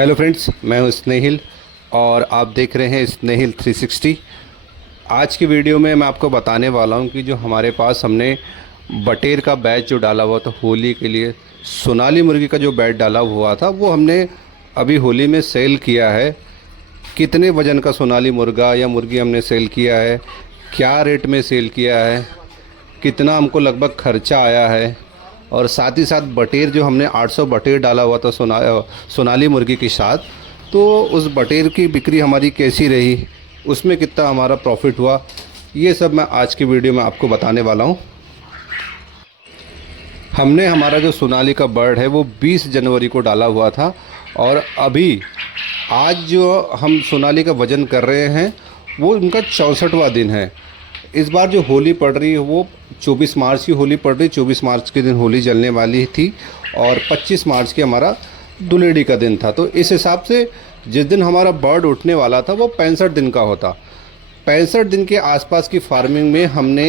Hello friends, मैं हूं स्नेहिल और आप देख रहे हैं स्नेहिल 360। आज की वीडियो में मैं आपको बताने वाला हूं कि जो हमारे पास हमने बटेर का बैच जो डाला हुआ था होली के लिए, सोनाली मुर्गी का जो बैच डाला हुआ था वो हमने अभी होली में सेल किया है। कितने वज़न का सोनाली मुर्गा या मुर्गी हमने सेल किया है, क्या रेट में सेल किया है, कितना हमको लगभग खर्चा आया है, और साथ ही साथ बटेर जो हमने 800 बटेर डाला हुआ था सोनाली मुर्गी के साथ, तो उस बटेर की बिक्री हमारी कैसी रही, उसमें कितना हमारा प्रॉफिट हुआ, ये सब मैं आज की वीडियो में आपको बताने वाला हूँ। हमने हमारा जो सोनाली का बर्ड है वो 20 जनवरी को डाला हुआ था और अभी आज जो हम सोनाली का वज़न कर रहे हैं वो उनका 64वां दिन है। इस बार जो होली पड़ रही है वो 24 मार्च की होली पड़ रही, 24 मार्च के दिन होली जलने वाली थी और 25 मार्च के हमारा दुलेडी का दिन था। तो इस हिसाब से जिस दिन हमारा बर्ड उठने वाला था वो 65 दिन का होता। 65 दिन के आसपास की फार्मिंग में हमने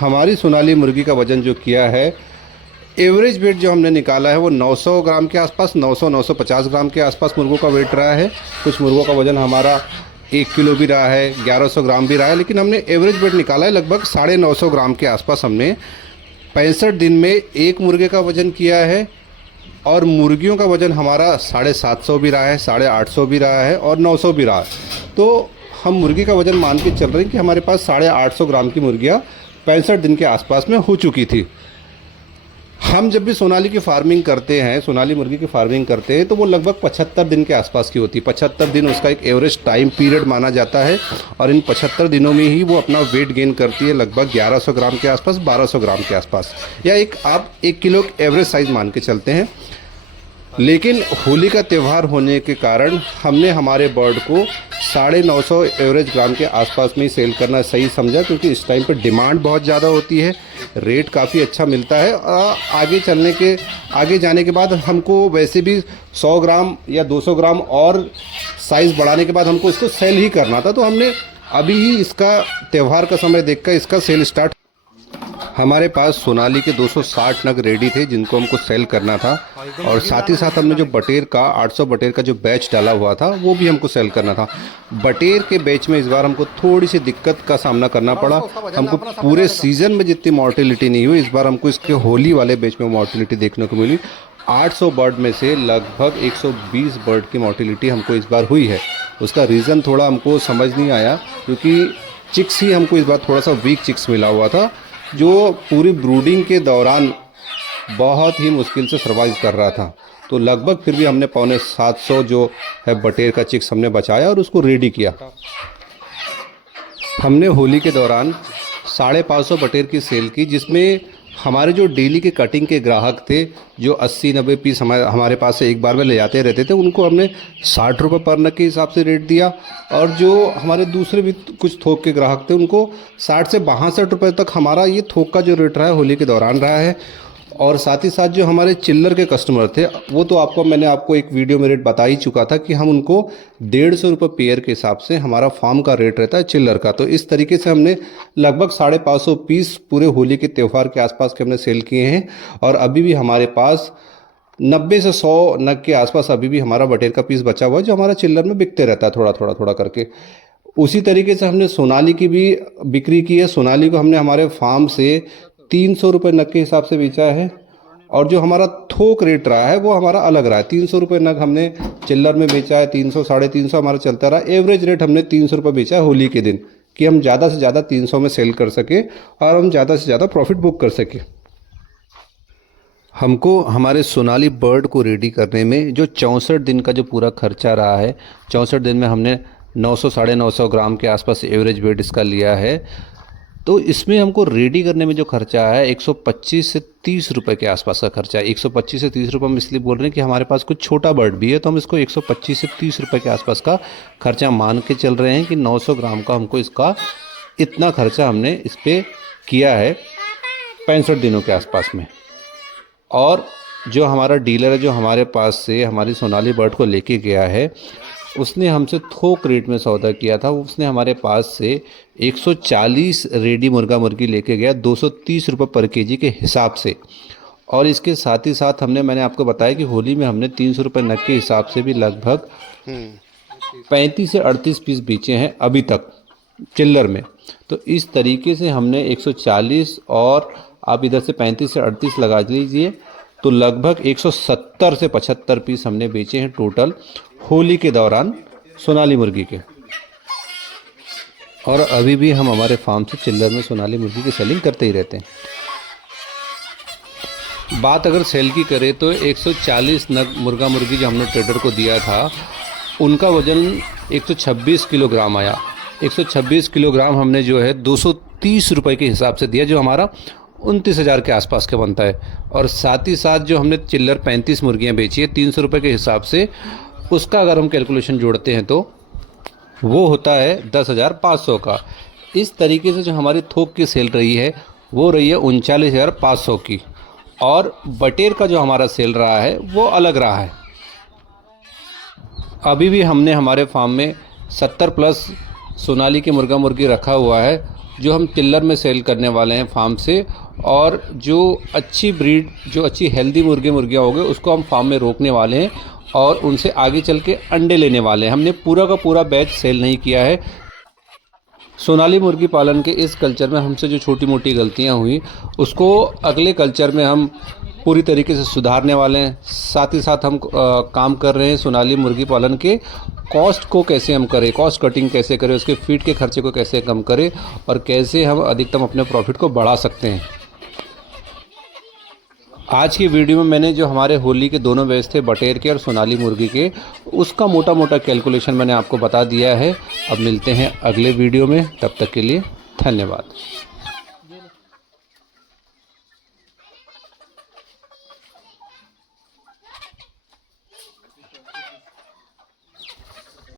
हमारी सोनाली मुर्गी का वज़न जो किया है, एवरेज वेट जो हमने निकाला है वो 900 ग्राम के आसपास, 900-950 ग्राम के आसपास मुर्गों का वेट रहा है। कुछ मुर्गों का वज़न हमारा 1 किलो भी रहा है, 1100 ग्राम भी रहा है, लेकिन हमने एवरेज वेट निकाला है लगभग 950 ग्राम के आसपास। हमने 65 दिन में एक मुर्गे का वज़न किया है और मुर्गियों का वज़न हमारा 750 भी रहा है, 850 भी रहा है और 900 भी रहा है। तो हम मुर्गी का वज़न मान के चल रहे हैं कि हमारे पास 850 ग्राम की मुर्गियाँ 65 दिन के आसपास में हो चुकी थी। हम जब भी सोनाली की फार्मिंग करते हैं, सोनाली मुर्गी की फार्मिंग करते हैं, तो वो लगभग 75 दिन के आसपास की होती है। 75 दिन उसका एक एवरेज टाइम पीरियड माना जाता है और इन 75 दिनों में ही वो अपना वेट गेन करती है लगभग 1100 ग्राम के आसपास, 1200 ग्राम के आसपास, या आप 1 किलो एवरेज साइज़ मान के चलते हैं। लेकिन होली का त्यौहार होने के कारण हमने हमारे बर्ड को 950 एवरेज ग्राम के आसपास में ही सेल करना सही समझा, क्योंकि इस टाइम पे डिमांड बहुत ज़्यादा होती है, रेट काफ़ी अच्छा मिलता है। आगे जाने के बाद हमको वैसे भी 100 ग्राम या 200 ग्राम और साइज़ बढ़ाने के बाद हमको इसको सेल ही करना था। तो हमने अभी ही इसका त्यौहार का समय देखकर इसका सेल स्टार्ट। हमारे पास सोनाली के 260 नग रेडी थे जिनको हमको सेल करना था, और साथ ही साथ हमने जो बटेर का 800 बटेर का जो बैच डाला हुआ था वो भी हमको सेल करना था। बटेर के बैच में इस बार हमको थोड़ी सी दिक्कत का सामना करना पड़ा। हमको पूरे सीज़न में जितनी मॉर्टिलिटी नहीं हुई, इस बार हमको इसके होली वाले बैच में मॉर्टिलिटी देखने को मिली। 800 बर्ड में से लगभग 120 बर्ड की मॉर्टिलिटी हमको इस बार हुई है। उसका रीज़न थोड़ा हमको समझ नहीं आया, क्योंकि चिक्स ही हमको इस बार थोड़ा सा वीक चिक्स मिला हुआ था, जो पूरी ब्रूडिंग के दौरान बहुत ही मुश्किल से सर्वाइव कर रहा था। तो लगभग फिर भी हमने 750 जो है बटेर का चिक्स हमने बचाया और उसको रेडी किया। हमने होली के दौरान 550 बटेर की सेल की, जिसमें हमारे जो डेली के कटिंग के ग्राहक थे, जो 80-90 पीस हमारे पास से एक बार में ले जाते रहते थे, उनको हमने 60 रुपये पर नग के हिसाब से रेट दिया। और जो हमारे दूसरे भी कुछ थोक के ग्राहक थे उनको 60 से 62 रुपये तक हमारा ये थोक का जो रेट रहा है होली के दौरान रहा है। और साथ ही साथ जो हमारे चिल्लर के कस्टमर थे, वो तो मैंने आपको एक वीडियो में रेट बता ही चुका था कि हम उनको 150 रुपये पेयर के हिसाब से हमारा फार्म का रेट रहता है चिल्लर का। तो इस तरीके से हमने लगभग 550 पीस पूरे होली के त्यौहार के आसपास के हमने सेल किए हैं। और अभी भी हमारे पास 90 से 100 नग के आसपास अभी भी हमारा बटेर का पीस बचा हुआ है, जो हमारा चिल्लर में बिकते रहता है थोड़ा करके। उसी तरीके से हमने सोनाली की भी बिक्री की है। सोनाली को हमने हमारे फार्म से 300 रुपये नग के हिसाब से बेचा है, और जो हमारा थोक रेट रहा है वो हमारा अलग रहा है। 300 रुपये नग हमने चिल्लर में बेचा है, 300 350 हमारा चलता रहा। एवरेज रेट हमने 300 रुपये बेचा है होली के दिन, कि हम ज़्यादा से ज़्यादा 300 में सेल कर सके और हम ज़्यादा से ज़्यादा प्रॉफिट बुक कर सके। हमको हमारे सोनाली बर्ड को रेडी करने में जो 64 दिन का जो पूरा खर्चा रहा है, 64 दिन में हमने 900-950 ग्राम के आसपास एवरेज वेट इसका लिया है। तो इसमें हमको रेडी करने में जो खर्चा है 125 से 30 रुपये के आसपास का खर्चा है। 125 से 30 रुपये हम इसलिए बोल रहे हैं कि हमारे पास कुछ छोटा बर्ड भी है, तो हम इसको 125 से 30 रुपये के आसपास का खर्चा मान के चल रहे हैं कि 900 ग्राम का हमको इसका इतना खर्चा हमने इस पर किया है 65 दिनों के आसपास में। और जो हमारा डीलर है, जो हमारे पास से हमारी सोनाली बर्ड को लेके गया है, उसने हमसे थोक रेट में सौदा किया था। उसने हमारे पास से 140 रेडी मुर्गा मुर्गी लेके गया 230 रुपये पर केजी के हिसाब से, और इसके साथ ही साथ मैंने आपको बताया कि होली में हमने 300 रुपये नग के हिसाब से भी लगभग 35 से 38 पीस बेचे हैं अभी तक चिल्लर में। तो इस तरीके से हमने 140 और आप इधर से 35 से 38 लगा लीजिए, तो लगभग 170 से 75 पीस हमने बेचे हैं टोटल होली के दौरान सोनाली मुर्गी के। और अभी भी हम हमारे फार्म से चिल्लर में सोनाली मुर्गी की सेलिंग करते ही रहते हैं। बात अगर सेल की करें तो 140 नग मुर्गा मुर्गी जो हमने ट्रेडर को दिया था, उनका वज़न 126 किलोग्राम आया। 126 किलोग्राम हमने जो है 230 रुपये के हिसाब से दिया, जो हमारा 29,000 के आसपास का बनता है। और साथ ही साथ जो हमने चिल्लर 35 मुर्गियाँ बेची है 300 रुपये के हिसाब से, उसका अगर हम कैलकुलेशन जोड़ते हैं तो वो होता है 10,500 का। इस तरीके से जो हमारी थोक की सेल रही है वो रही है 39,500 की। और बटेर का जो हमारा सेल रहा है वो अलग रहा है। अभी भी हमने हमारे फार्म में 70 प्लस सोनाली के मुर्गा मुर्गी रखा हुआ है, जो हम चिल्लर में सेल करने वाले हैं फार्म से। और जो अच्छी ब्रीड, जो अच्छी हेल्दी मुर्गे मुर्गियाँ हो गए, उसको हम फार्म में रोकने वाले हैं और उनसे आगे चल के अंडे लेने वाले हैं। हमने पूरा का पूरा बैच सेल नहीं किया है। सोनाली मुर्गी पालन के इस कल्चर में हमसे जो छोटी मोटी गलतियां हुई, उसको अगले कल्चर में हम पूरी तरीके से सुधारने वाले हैं। साथ ही साथ हम काम कर रहे हैं सोनाली मुर्गी पालन के कॉस्ट को कैसे हम करें, कॉस्ट कटिंग कैसे करें, उसके फीड के खर्चे को कैसे कम करें और कैसे हम अधिकतम अपने प्रॉफिट को बढ़ा सकते हैं। आज की वीडियो में मैंने जो हमारे होली के दोनों बैच थे, बटेर के और सोनाली मुर्गी के, उसका मोटा मोटा कैलकुलेशन मैंने आपको बता दिया है। अब मिलते हैं अगले वीडियो में, तब तक के लिए धन्यवाद।